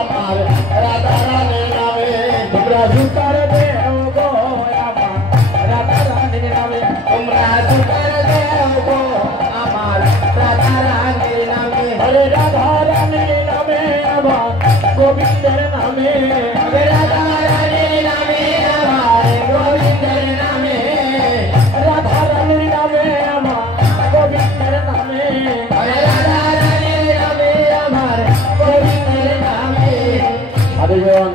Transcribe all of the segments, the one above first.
আমার রাধা রানীর নামে তোমরা জুকার দেও গো আমার রাধা রানীর নামে তোমরা জুকার দেও গো আমার রাধা রানীর নামে হরে রাধা রানীর নামে আমার গোবিন্দের নামে হরে রাধা রানীর নামে আমার গোবিন্দের নামে রাধা রানীর নামে আমার গোবিন্দের নামে হরে রাধা রানীর নামে আমার গোবিন্দের নামে। আরেজন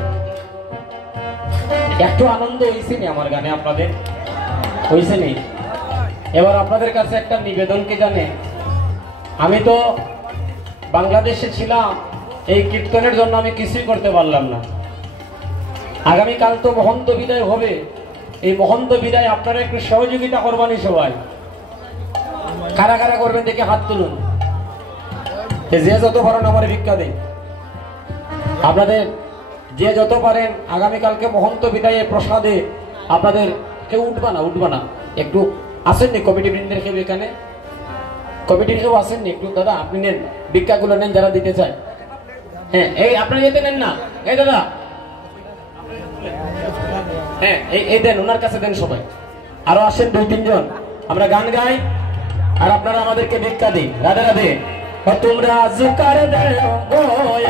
একটু আনন্দ হইছে নি আমার গানে আপনাদের হইছে নি? এবার আপনাদের কাছে একটা নিবেদন কি জানেন, আমি তো বাংলাদেশে ছিলাম, এই কীর্তনের জন্য আমি কিছুই করতে পারলাম না। আগামীকাল তো মহন্ত বিদায় হবে, এই মহন্ত বিদায় আপনারা একটু সহযোগিতা করবানি সবাই। কারা কারা করবেন দেখে হাত তুলুন, যে যত পারেন আমার ভিক্ষা দেন। আপনাদের যে যত পারেন আগামীকালকে মহন্ত বিদায়ে প্রসাদে আপনাদের কেউ উঠবা না একটু আসেননি কমিটি বৃন্দের কেউ এখানে, কমিটির কেউ আসেননি একটু দাদা আপনি নেন ভিক্ষাগুলো নেন যারা দিতে চায়। হ্যাঁ এই আপনারা যেতে নেন না, এই দাদা হ্যাঁ এই দেন, ওনার কাছে দেন সবাই। আরো আসেন 2-3 জন, আমরা গান গাই আর আপনারা আমাদেরকে ভিক্ষা দিন। রাধে রাধে। তোমরা জুকার দেও গো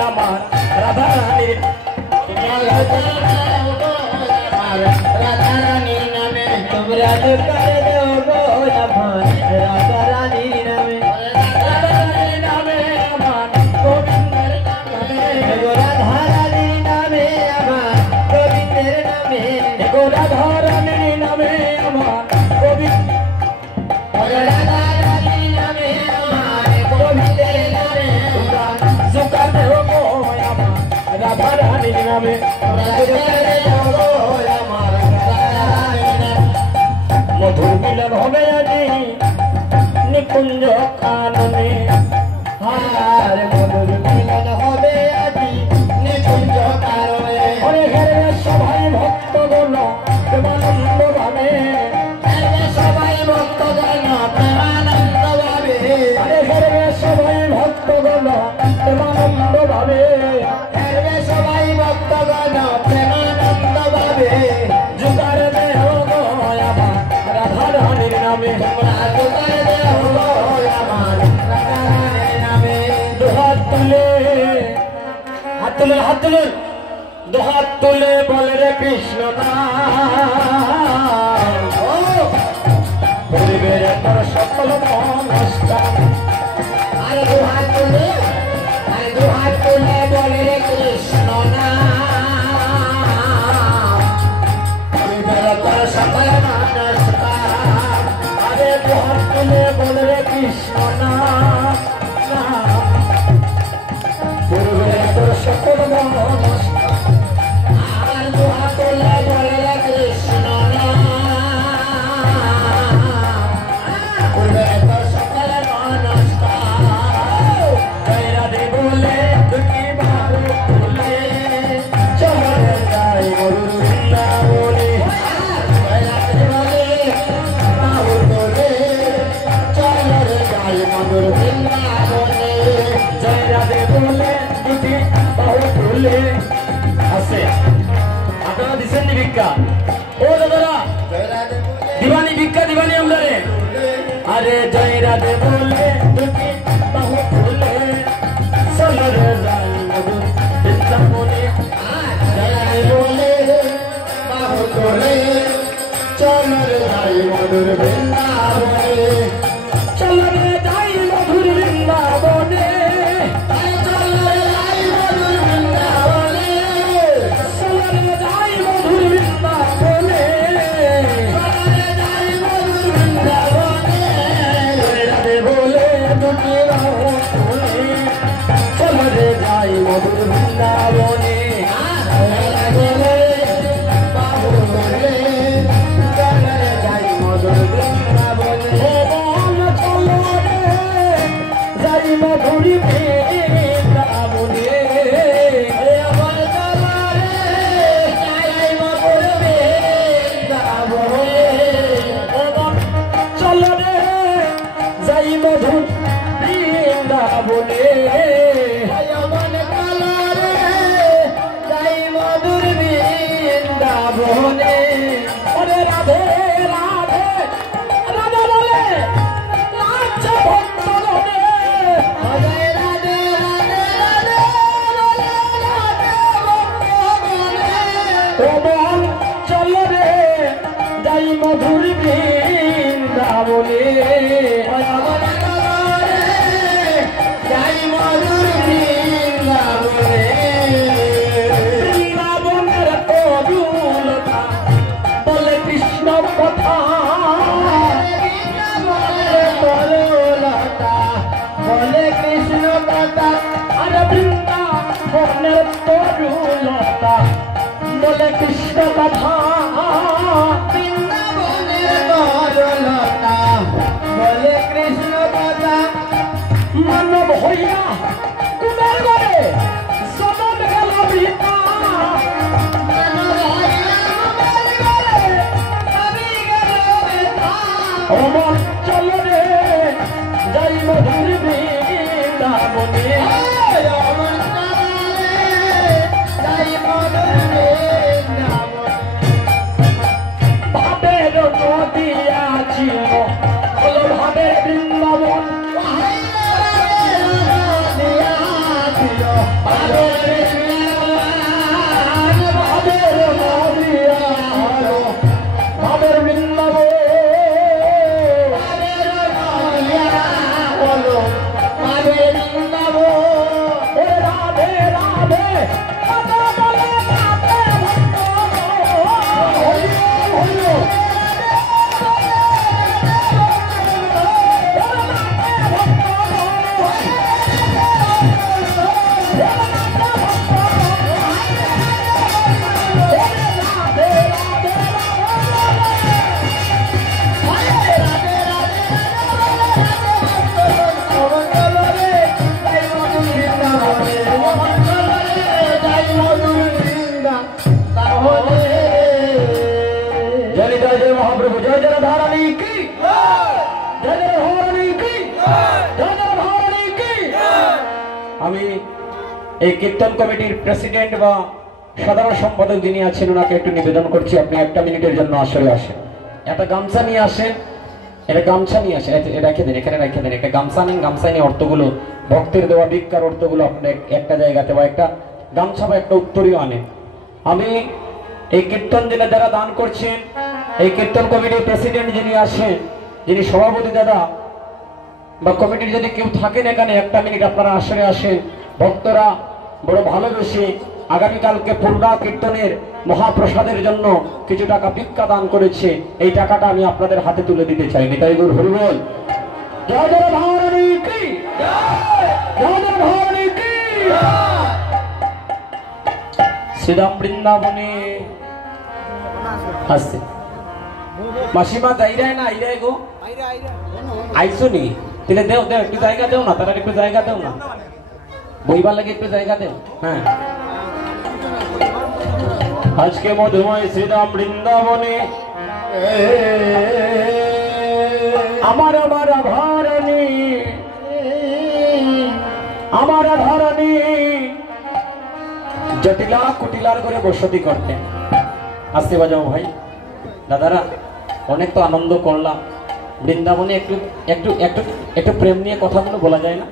আমার রাধা রানীর রাধা রানীর নামে তোমরা জুকার দেও গো আমার রাধা রানীর নামে রাধা রানীর নামে আমার গোবিন্দের নামে রাধা রানীর নামে আমার গোবিন্দের নামে রাধা রানীর নামে আমার গোবিন্দ রাধা রানীর নামে আমার গোবিন্দের নামে তোমরা জুকার দেও গো আমার রাধা রানীর নামে মধুর মিলন হবে আজি নিকুঞ্জ কাননে, হার মধুর মিলন হবে আজি নিকুঞ্জ কাননে। হরে ঘরে সবাই ভক্তগণ প্রেমানন্দ ভাবে, সবাই ভক্তগণ প্রেমানন্দ ভাবে, হরে ঘরে সবাই ভক্তগণ প্রেমানন্দ ভাবে, সবাই ভক্তগণ প্রেমানন্দ ভাবে। জুকার দেও গো আমার রাধা রানীর নামে তোমরা জুকার দেও গো আমার রাধা রানীর নামে। দুহাত তুলে হাত তুলে হাত তুলুন, দুহাত তুলে বলে রে কৃষ্ণ নাম বলিবে রে তোর সকল মনস্কাম। আরে দুহাত তুলে বলে রে কৃষ্ণ নাম বলিবে রে তোর সকল মনস্কাম। আরে দুহাত তুলে বলে রে কৃষ্ণ নাম বলিবে রে তোর সকল মনস্কাম। আর দুহাত তুলে বলে রে কৃষ্ণ নাম বলিবে রে তোর সকল মনস্কাম। জয় রাধে বলে দুটি বাহু তুলে চলো রে যাই মধুর বৃন্দাবনে। জয় রাধে বলে বাহু তুলে চলো রে যাই মধুর বৃন্দাবনে। জয় রাধে বলে দুটি বাহু তুলে আছে। আপনারা দিচ্ছেন নি ভিক্ষা? ও দাদারা দিবানি ভিক্ষা দিবানি আমরা রে। আরে জয় রাধে বলে দুটি বাহু তুলে চলো রে যাই মধুর বৃন্দাবনে। জয় রাধে বলে বাহু তুলে চলো রে যাই মধুর বৃন্দাবনে। চলো রে যাই মধুর বৃন্দাবনে। চলো রে যাই মধুর বৃন্দাবনে। চলো রে যাই মধুর বৃন্দাবনে। চলো রে যাই মধুর বৃন্দাবনে। জয় রাধে বলে দুটি বাহু তুলে চলো রে যাই মধুর বৃন্দাবনে। জয় রাধে বলে বাহু তুলে চলো রে যাই মধুর বৃন্দাবনে। চলো রে যাই মধুর বৃন্দাবনে। আমার চলো রে যাই মধুর বৃন্দাবনে। চলো রে যাই মধুর বৃন্দাবনে। আমার চলো রে বৃন্দাবনে ওরে রাধে রাধে রাধা বলে নাচছে ভক্তগণে রাধে রাধে রাধে রাধে রাধে ভক্তগণে ও বল চল রে যাই মধুর বৃন্দাবনে যাই মধুর বৃন্দাবনে বৃন্দাবনের তরুলতা বলে কৃষ্ণ কথা তরুলতা বলে কৃষ্ণ কথা আরে বৃন্দাবনের তরুলতা বলে কৃষ্ণ কথা বৃন্দাবনের তরুলতা বলে কৃষ্ণ কথা মানব হইয়া কুমার ঘরে সদন গেল বৃন্দা অমর চল রে যাই মধুর বৃন্দাবনে ভাবের নদী আছিল হলো ভাবের বৃন্দাবন ভাবের নদী আলো ভাবের বৃন্দাবন ওরে রাধে রাধে রাধা বলে রাধে जय जय जय महाप्रभु जय जय धारणी की जय जय धारणी की जय जय धारणी की আমি এই কীর্তন কমিটির প্রেসিডেন্ট বা সাধারণ সম্পাদক যিনি আছেন ওনাকে একটু নিবেদন করছি আপনি একটা মিনিটের জন্য আসলে আসেন একটা গামছা নিয়ে আসেন এটা গামছা নিয়ে আসেন রেখে দেন এখানে রেখে দেন একটা গামছা নিন গামছা নিয়ে অর্থগুলো ভক্তের দেওয়া ভিক্ষার অর্থগুলো আপনি একটা জায়গাতে বা একটা গামছা বা একটা উত্তরীয় আনেন আমি এই কীর্তন দিনে যারা দান করছেন এই কীর্তন কমিটির প্রেসিডেন্ট যিনি আছেন যিনি সভাপতি দাদা বা কমিটির যদি কেউ থাকেন এখানে একটা মিনিট আপনারা আসরে আসেন ভক্তরা বড় ভালোবেসে আগামীকালকে পূর্ণা কীর্তনের মহাপ্রসাদের জন্য কিছু টাকা ভিক্ষা দান করেছে এই টাকাটা আমি আপনাদের হাতে তুলে দিতে চাই নিতাই গৌর হরি বল জয় জয় ভারণী কি জয় জয় ভারণী কি শ্রীরাম বৃন্দাবনে আসছে মাসিমা যাইরাই না আইরাই গো আইসুনি তাহলে দেও দেও একটু জায়গা দেও না তারা একটু জায়গা দেও না বইবার লাগে একটু জায়গা দেও হ্যাঁ আজকে মধুময় শ্রীরাম বৃন্দাবনে আমার আমার আধারণী আমার আধারণী জটিলা কুটিলার করে বসতি করতেন আসতে বাজাও ভাই দাদারা অনেক তো আনন্দ করলাম বৃন্দাবনে একটু একটু একটু একটু প্রেম নিয়ে কথাগুলো বলা যায় না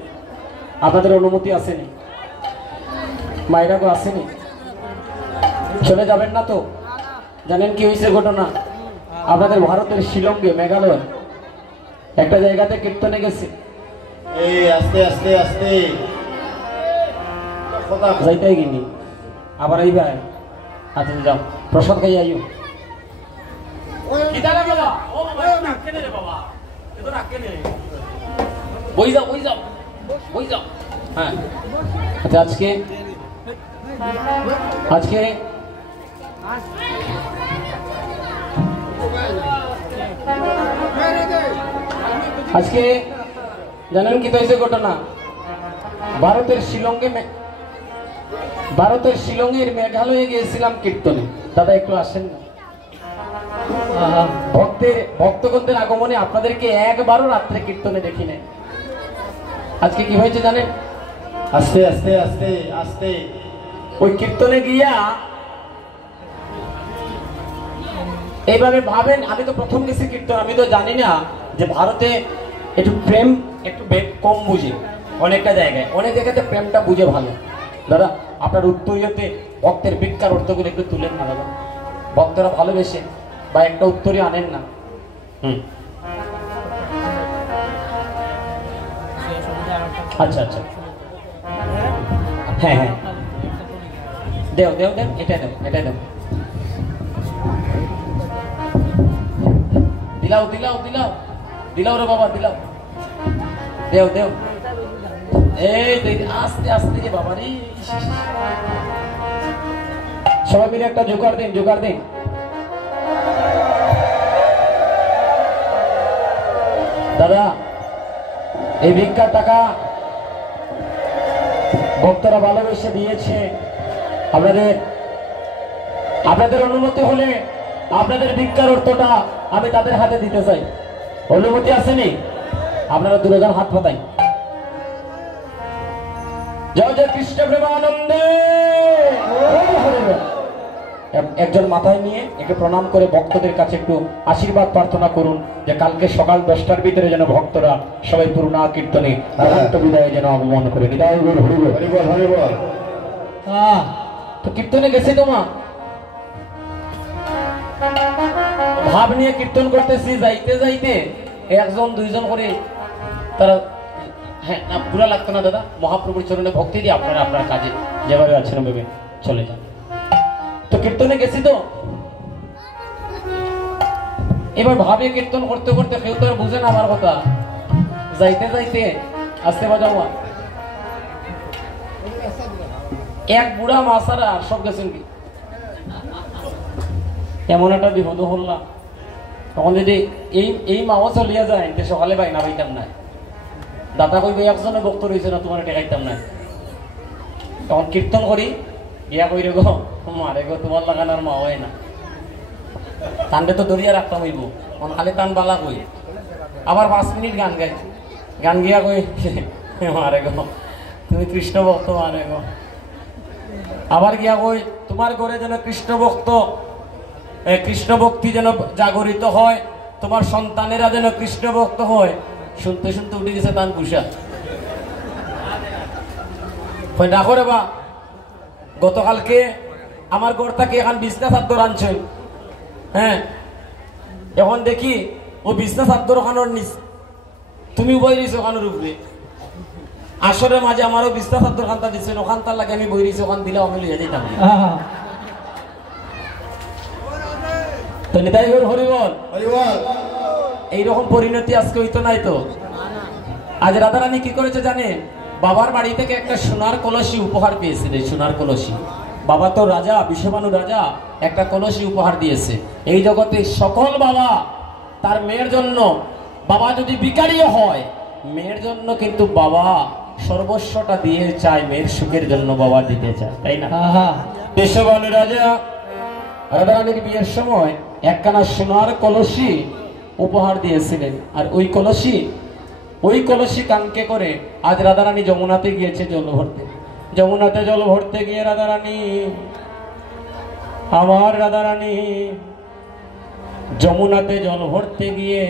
আপনাদের অনুমতি আসেনি মায়েরা গো আসেনি চলে যাবেন না তো জানেন কি হয়েছে ঘটনা আপনাদের ভারতের শিলংয়ে মেঘালয় একটা জায়গাতে কীর্তনে গেছে এই আস্তে আস্তে আস্তে যাইতেই গিনি আবার এই ভাই আচ্ছা যাও প্রসাদ খাই আইও বই যাও বই যাও বই যাও হ্যাঁ আচ্ছা আজকে আজকে আজকে জানেন কি হয়েছে ঘটনা ভারতের শিলংয়ের মেঘালয়ে গিয়েছিলাম কীর্তনে দাদা একটু আসেন না ভক্তগণদের আগমনে আপনাদেরকে একবারও রাত্রে কীর্তনে দেখি নাই আজকে কি হয়েছে জানেন আস্তে আস্তে আস্তে আস্তে ওই কীর্তনে গিয়া এইভাবে ভাবেন, আমি তো প্রথম গেছি কীর্তন, আমি তো জানি না যে ভারতে একটু প্রেম একটু কম বুঝে, অনেকটা জায়গায়, অনেক জায়গাতে প্রেমটা বুঝে ভালো। দাদা আপনার উত্তরীয়তে ভক্তের ভিক্ষার অর্থগুলো একটু তুলেন না দাদা, ভক্তরা ভালোবেসে, বা একটা উত্তরীয় আনেন না। আচ্ছা আচ্ছা, হ্যাঁ হ্যাঁ, দেও দেও দেও, এটাই দেও, এটাই দেও, দিলাও দিলাও দিলাও দিলাও রে বাবা, দিলাও, দেও দেও, এই আস্তে আস্তে যে বাবা রে, সবাই মিলে একটা জোগাড় দিন, জোগাড় দিন। দাদা এই ভিক্ষার টাকা ভক্তরা ভালোবেসে দিয়েছে, আপনাদের অনুমতি হলে আপনাদের ভিক্ষার অর্থটা আমি তাদের হাতে দিতে চাই। অনুমতি আসেনি? আপনারা দুজন হাত পাতাই। জয় জয় কৃষ্ণ প্রেমানন্দে। একজন মাথায় নিয়ে একটু প্রণাম করে ভক্তদের কাছে একটু আশীর্বাদ প্রার্থনা করুন যে কালকে সকাল 10টার ভিতরে যেন ভক্তরা সবাই পুরোনা কীর্তনে বিদায় যেন আগমন করে। তো কীর্তনে গেছে তোমা ভাব নিয়ে কীর্তন করতেছি, যাইতে যাইতে একজন দুইজন করে তারা, হ্যাঁ না পুরা লাগতো না দাদা, মহাপ্রভুর চরণে ভক্তি দিয়ে আপনারা আপনার কাজে যেভাবে আছেন ভেবে চলে যান। তো কীর্তনে গেছি, তো এবার ভাবে কীর্তন করতে করতে কেউ তো আর বুঝে না আমার কথা, যাইতে যাইতে আসতে বাজাও এক বুড়া মাসারা আর সব গেছেন কি, এমন একটা বিপদ হল্লা। তখন যদি এই মাও চলিয়া যায় সকালে পাই না পাইতাম না, দাদা কইবে একজনে বক্ত রয়েছে না তোমার টেকাইতাম না। তখন কীর্তন করি গিয়া কই রে গো মারে গো তোমার লাগানোর মা হয় না, টানবে তো দরিয়া রাখতাম হইব, খালি টান বালা কই, আবার 5 মিনিট গান গাই, গান গিয়া কই মারে গো তুমি কৃষ্ণ ভক্ত, মারে গো আবার গিয়া কই তোমার ঘরে যেন কৃষ্ণ ভক্তি যেন জাগরিত হয়, তোমার সন্তানেরা যেন কৃষ্ণ ভক্ত হয়। শুনতে শুনতে উঠে গেছে তান পুষা ডাকো রে বা, গতকালকে আমার ঘরটাকে এখন বিছনা চাদর আনছেন, হ্যাঁ এখন দেখি ও বিছনা চাদর ওখানোর নিচ, তুমি বই রয়েছো ওখানোর উপরে, আসরের মাঝে আমারও বিছনা চাদর খান্তা দিচ্ছেন, ওখান তার লাগে আমি বই রয়েছি, ওখান দিলে আমি লিয়ে দিতাম। তো নিতাই হরিবল, এইরকম পরিণতি আজকে হইতো নাই তো। আজ রাধারানী কি করেছে জানেন? বাবার বাড়ি থেকে একটা সোনার কলসি উপহার পেয়েছিলেন, সোনার কলসি। বাবা তো রাজা, বিশ্ববানু রাজা, একটা কলসি উপহার দিয়েছে। এই জগতে সকল বাবা তার মেয়ের জন্য, বাবা যদি ভিখারিও হয় মেয়ের জন্য কিন্তু বাবা সর্বস্বটা দিয়ে চায়, মেয়ের সুখের জন্য বাবা দিতে চায়, তাই না? বিশ্ববানু রাজা রাধারানীর বিয়ের সময় একখানা সোনার কলসি উপহার দিয়েছিলেন। আর ওই কলসি কানকে করে আজ রাধারানী যমুনাতে গিয়েছে জল ভরতে। যমুনাতে জল ভরতে গিয়ে রাধারানী, আমার রাধারানী যমুনাতে জল ভরতে গিয়ে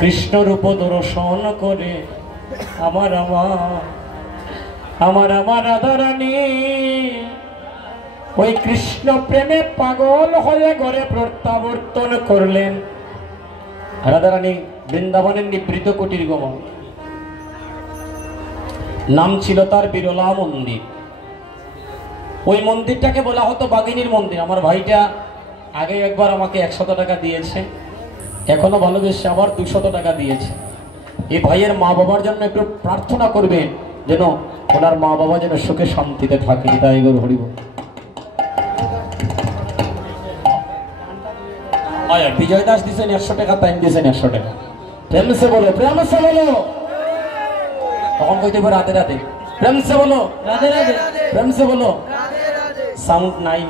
কৃষ্ণ রূপ দর্শন করে আমার রাধারানী ওই কৃষ্ণ প্রেমে পাগল হয়ে ঘরে প্রত্যাবর্তন করলেন। রাধারানী বৃন্দাবনের নিবৃত কুটির গমন, নাম ছিল তার বিরলা মন্দির। ওই মন্দিরটাকে বলা হতো বাগিনীর মন্দির। আমার ভাইটা আগে একবার আমাকে 100 টাকা দিয়েছে, এখনো ভালোবেসে আবার 200 টাকা দিয়েছে। এই ভাইয়ের মা বাবার জন্য একটু প্রার্থনা করবেন যেন ওনার মা বাবা যেন সুখে শান্তিতে থাকে। তাই গো হরিব। বিজয় দাস দিয়েছেন 100 টাকা, টাইম দিয়েছেন 100 টাকা। প্রেম সে বলো, প্রেম সে বলো। তখন কইতে পারে রাধে রাধে, প্রেম সে বলো রাধে রাধে, প্রেম সে বলো। সাউন্ড নাই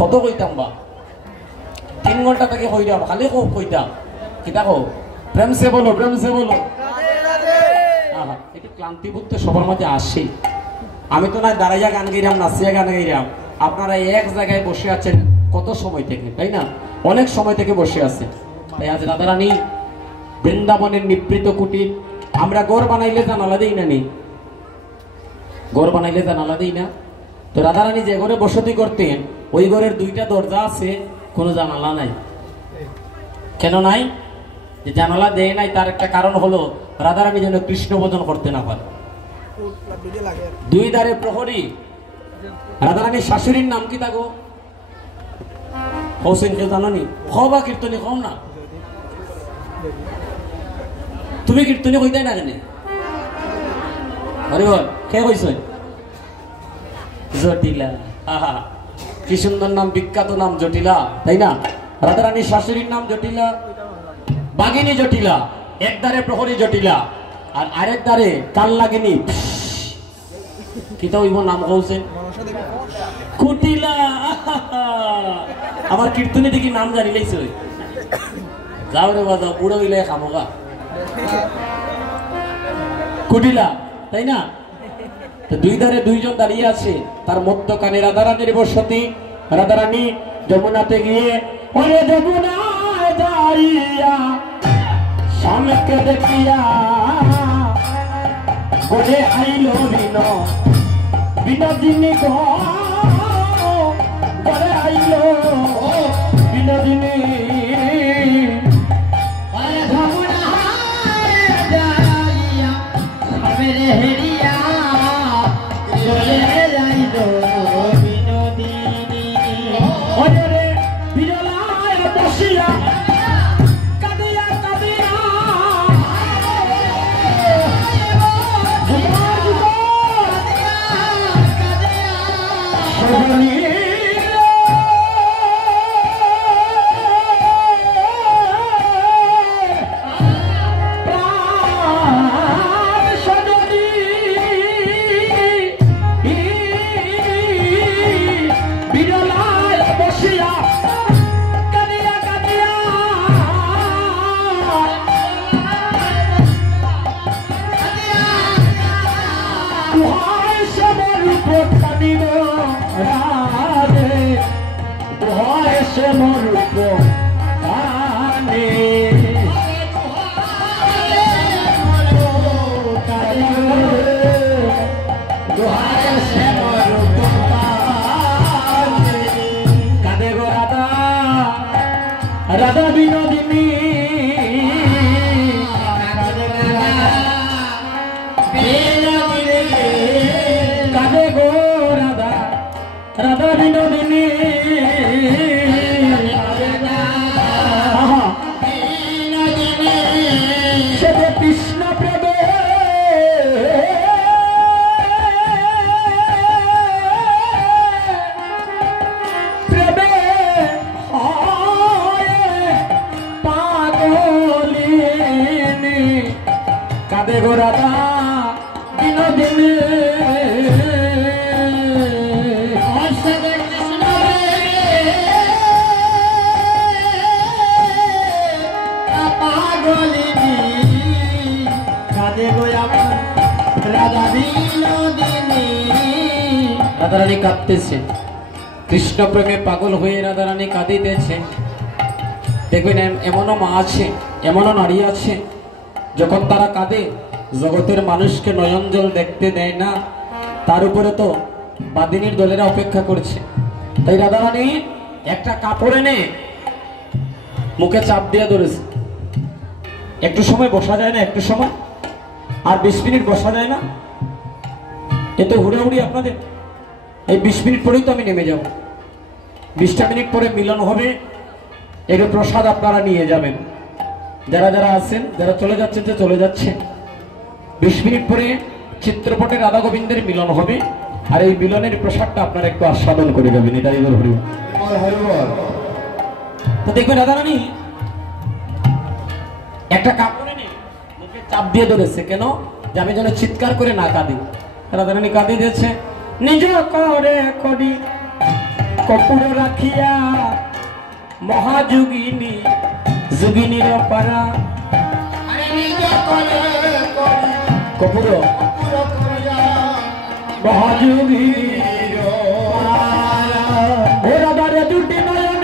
কত কইতাম বা 3 ঘন্টা থেকে কইতাম, খালি কইতাম কিতা কো, প্রেম সে বলো, প্রেম সে বলো। একটু ক্লান্তিবোধ তো সবার মাঝে আসে। আমি তো না দাঁড়াইয়া গান গাইলাম, নাচিয়া গান গাইলাম, আপনারা এক জায়গায় বসে আছেন, কত সময় থেকে, তাই না? অনেক সময় থেকে বসে আছে। তাই আজ রাধারানী বৃন্দাবনের নিবৃত কুটির, আমরা গড় বানাইলে জানালা দেই না, নি গড় বানাইলে জানালা দেই না। তো রাধারানী যে ঘরে বসতি করতেন ওই ঘরের দুইটা দরজা আছে, কোনো জানালা নাই। কেন নাই? যে জানালা দেয় নাই তার একটা কারণ হলো রাধারানী যেন কৃষ্ণ ভজন করতে না পারে। দুই ধারে প্রহরী। রাধারানীর শাশুড়ির নাম কি থাকো? হোসেন, কেউ জানো নি? বা কীর্তনী কম না, তুমি কীর্তনী কইতাই না জানে? আরে বল, কে কইছ? জটিলা। আহা, কি সুন্দর নাম, বিখ্যাত নাম জটিলা, তাই না? রাধারানীর শাশুড়ির নাম জটিলা, বাগিনী জটিলা। এক ধারে প্রহরী জটিলা আর আরেক ধারে কাল লাগেনি। কিতা হইব নাম কৌছেন? কুটিলা। আমার কীর্তনী দেখি নাম জানি লাইছে। যাও রে বাজাও, বুড়ো হইলে খামোগা। কুটিলা, তাই না? দুই ধারে দুইজন দাঁড়িয়ে আছে, তার মধ্যখানে রাধারানীর বসতি। রাধারানী যমুনাতে গিয়ে ওরে যমুনায় যাইয়া স্বামীকে দেখিয়া ওরে আইল বিনোদিনী ঘরে আইল বিনোদিনী। রাধা বিনোদিনী কাঁদে গো রাধা, রাধা বিনোদিনী সে কৃষ্ণ প্রেমে প্রেমে পাগলিনী কাঁদে গো রাধা বিনোদিনী। রাধারানী কাঁদতেছে, কৃষ্ণ প্রেমে পাগল হয়ে রাধারানী কাঁদিতেছে। দেখবেন এমনও মা আছে, এমনও নারী আছে, যখন তারা কাঁদে জগতের মানুষকে নয়ন জল দেখতে দেয় না, তার উপরে তো বাদিনীর দলেরা অপেক্ষা করছে। তাই রাধারানী একটা কাপড় এনে মুখে চাপ দিয়ে ধরেছে। একটু সময় বসা যায় না? একটু সময় আর 20 মিনিট বসা যায় না? এত হুড়াহুড়ি আপনাদের। এই 20 মিনিট পরেই তো আমি নেমে যাব। 20টা মিনিট পরে মিলন হবে, এর প্রসাদ আপনারা নিয়ে যাবেন। যারা যারা আছেন, যারা চলে যাচ্ছেন যে চলে যাচ্ছে। 20 মিনিট পরে চিত্রপটে রাধা গোবিন্দের মিলন হবে, আর এই মিলনের প্রসাদটা আপনারা একটু আস্বাদন করে যাবেন। এটাই হল হরি। তো দেখবেন রাধারানী একটা কাপড় এনে মুখে চাপ দিয়ে ধরেছে। কেন? যে আমি যেন চিৎকার করে না কাঁদি। রাধারানী কাঁদি দিয়েছে, নিজ করে করি কপুর রাখিয়া মহাযোগিনী যোগিনীর পারা। কপুর মহাযোগী রাধারে দুটি নয়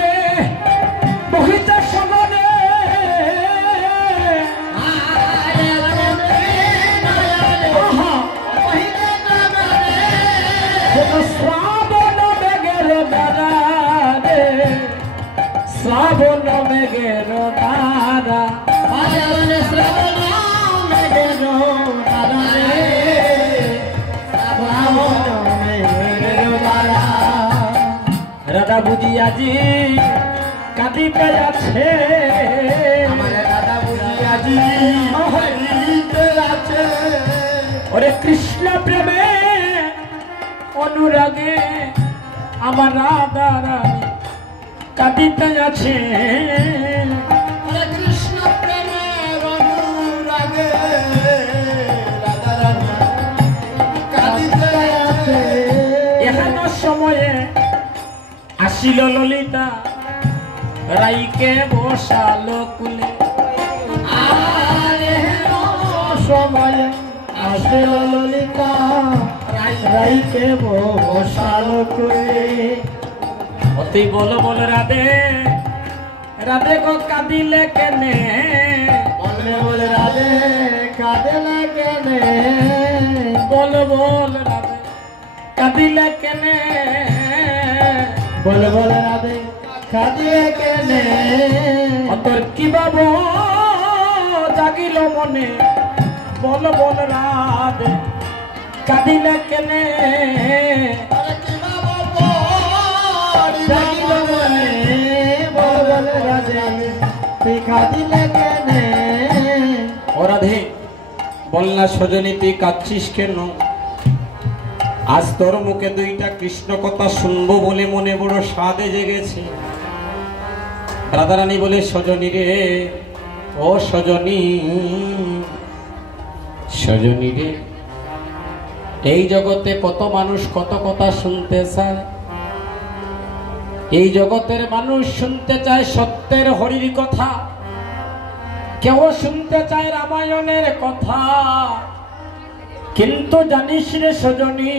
শ্রাবণ মেঘের ধারা বাজারে শ্রাবণ মেঘের ধারা রে শ্রাবণ মেঘের ধারা রাধা বুঝি আজি কাঁদিতে আছে আমার রাধা বুঝি আজি কাঁদিতে আছে ওরে কৃষ্ণ প্রেমে অনুরাগে আমার রাধা রানী কাঁদিতে আছে কৃষ্ণ প্রেমের অনুরাগে রাধা রানী কাঁদিতে আছে এহেন সময়ে আসিল ললিতা রাইকে বসালো কুলে আর এহেন সময়ে আসিল ললিতা রাইকে বসালো কুলে অতি বল বল রাধে রাধে গো কাঁদিলে কেনে বলে বলে রাধে কাঁদিলে কেনে বল বল রাধে কাঁদিলে কেনে বলে বলে রাধে কাঁদিলে কেনে অতর কি বাবু জাগিল মনে বল বল রাধে কাঁদিলে কেনে জাগিল মনে বল বলে রাধে তুই কাঁদিলে কেনে ও রাধে বল না সজনী তুই কাঁদছিস কেন আজ তোর মুখে দুইটা কৃষ্ণ কথা শুনবো বলে মনে বড় স্বাদে জেগেছে রাধারানী বলে সজনী রে ও সজনী সজনী রে এই জগতে কত মানুষ কত কথা শুনতে চায় এই জগতের মানুষ শুনতে চায় সত্যের হরির কথা কেউ শুনতে চায় রামায়ণের কথা কিন্তু জানিস রে সজনী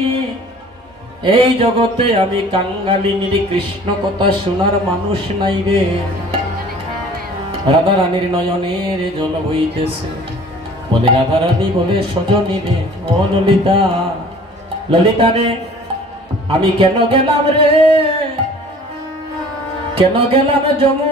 এই জগতে আমি কাঙ্গালিনীর কৃষ্ণ কথা শোনার মানুষ নাই রে রাধা রানীর নয়নের জল বইতেছে বলে রাধা রানী বলে সজনী রে ও ললিতা ললিতা রে আমি কেন গেলাম রে কেন গেলাম যমু